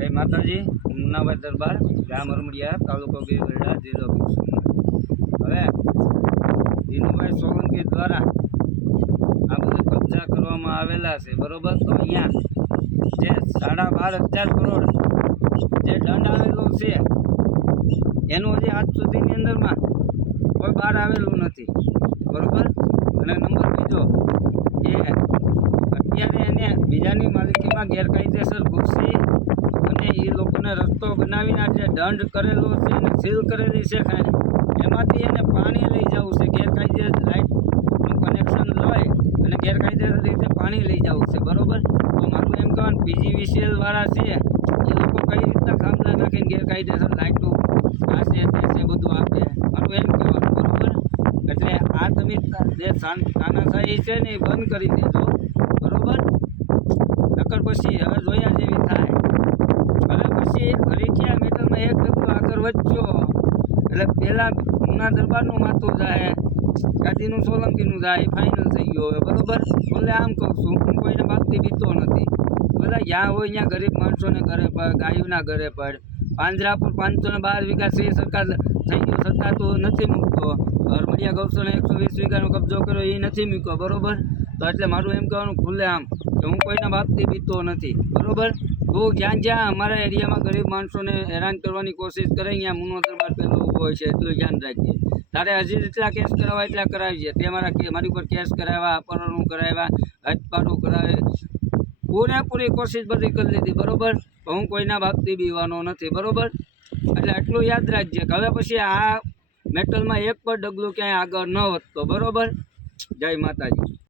જય માતાજી, મુન્નાભાઈ દરબાર, ગામ અરમડિયા, તાલુકો ગીરગઢડા, જિલ્લો ગીર સોમનાથ। હવે દિનુભાઈ સોલંકી દ્વારા આ બધું કબજા કરવામાં આવેલા છે, બરોબર। તો અહીંયા જે 12,500 કરોડ જે દંડ આવેલો છે એનું હજી આજ સુધીની અંદરમાં કોઈ બહાર આવેલું નથી, બરોબર। અને નંબર બીજો કે અત્યારે એને બીજાની માલિકીમાં ગેરકાયદેસર ઘૂસી અને એ લોકોને રસ્તો બનાવીને જે દંડ કરેલો છે અને સીલ કરેલી છે એમાંથી એને પાણી લઈ જવું છે, ગેરકાયદેસર લાઇટનું કનેક્શન લઈ અને ગેરકાયદેસર રીતે પાણી લઈ જવું છે, બરોબર। તો મારું એમ કહેવાનું PGVCL વાળા છે એ લોકો કઈ રીતના ખામલા નાખીને ગેરકાયદેસર લાઇટો આ છે તે છે બધું આપે, મારું એમ કહેવાનું, બરોબર। એટલે આ તમે જે તાનાશાહી છે ને એ બંધ કરી દેજો, બરોબર। નકર પછી હવે જોયા જેવી થાય। હવે પછી હરીઠિયા મેટલમાં એક ડગલું આગળ વધ્યો એટલે પહેલાં મુન્ના દરબારનું માથું જાય, ગાદીનું સોલંકીનું જાય, ફાઇનલ થઈ ગયો હવે, બરોબર। ભલે આમ કહું છું, હું કોઈને બાપથી બીતો નથી, બધા જ્યાં હોય ત્યાં ગરીબ માણસોને ઘરે પડ, ગાયોના ઘરે પડ, પાંજરાપુર 512 વીઘા છે સરકાર થઈ ગયો, સરકાર તો નથી મૂકતો, અરમડિયા ગૌશાળા 120 વીઘાનો કબજો કર્યો એ નથી મૂક્યો, બરોબર। તો એટલે મારું એમ કહેવાનું ખુલ્લે આમ કે હું કોઈના બાપથી બીતો નથી, બરોબર। તો જ્યાં અમારા એરિયામાં ગરીબ માણસોને હેરાન કરવાની કોશિશ કરે ત્યાં મુન્નો દરબાર પહેલો ઊભો હોય છે, એટલું ધ્યાન રાખીએ। તારે હજી જેટલા કેસ કરાવવા એટલા કરાવીએ, તે મારી ઉપર કેસ કરાવ્યા, અપહરણો કરાવ્યા, હથપાડો કરાવે, પૂરેપૂરી કોશિશ બધી કરી લીધી, બરોબર। તો હું કોઈના બાપથી બીવાનો નથી, બરોબર। એટલે એટલું યાદ રાખજે કે હવે પછી આ મેટલમાં એક પણ ડગલું ક્યાંય આગળ ન વધતો, બરોબર। જય માતાજી।